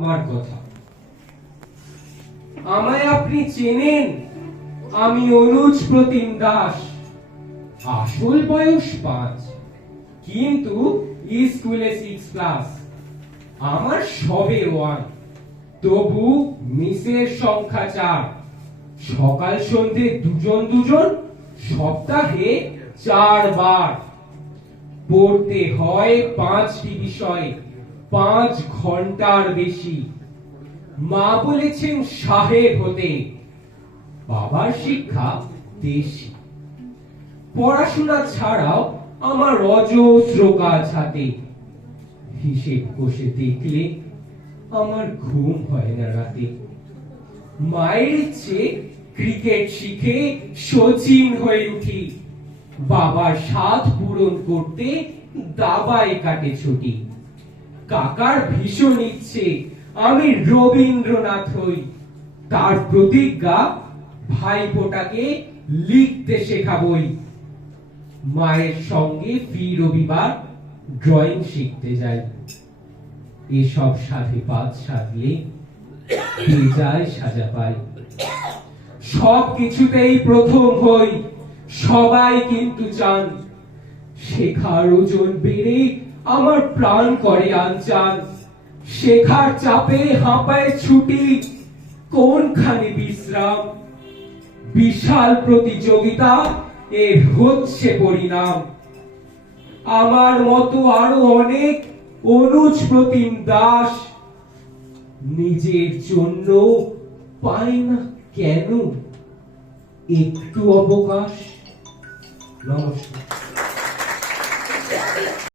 আমার কথা। আমায় আপনি চেনেন? আমি অনুজ প্রতিম দাস। আসল বয়স পাঁচ। কিন্তু স্কুলে সিক্স ক্লাস আমার সবে ওয়ান তবু মিসের সংখ্যা চার। সকাল সন্ধে দুজন দুজন, সপ্তাহে চারবার। পড়তে হয় পাঁচটি বিষয়। পাঁচ ঘণ্টার বেশি। মা বলেছেন সাহেব হতে। বাবার শিক্ষা দেশি। পড়াশোনা ছাড়াও আমার অজস্র কাজ হাতে। হিসেব কষে দেখলে আমার ঘুম হয় না রাতে। মায়ের ইচ্ছে ক্রিকেট শিখে সচিন হয়ে উঠি। বাবার স্বাদ পূরণ করতে দাবায় কাটে ছুটি। কাকার ভীষণ ইচ্ছে, আমি রবীন্দ্রনাথ হই। তার প্রতিজ্ঞা, ভাইপোটাকে লিখতে শেখাবই। মায়ের সঙ্গে ফি রবিবার ড্রয়িং শিখতে যাই। এসব সাধে পাত সাধলে বেজায় সাজা পাই সব কিছুতেই প্রথম হই, সবাই কিন্তু চান। শেখার ওজন বেড়ে আমার প্রাণ করে আনচান শেখার চাপে হাঁপায় ছুটি। কোনখানে বিশ্রাম? বিশাল প্রতিযোগিতা এর হচ্ছে পরিণাম। আমার মতো আরও অনেক অনুজ প্রতিম দাস নিজের জন্য পায় না কেন? একটু অবকাশ। নমস্কার।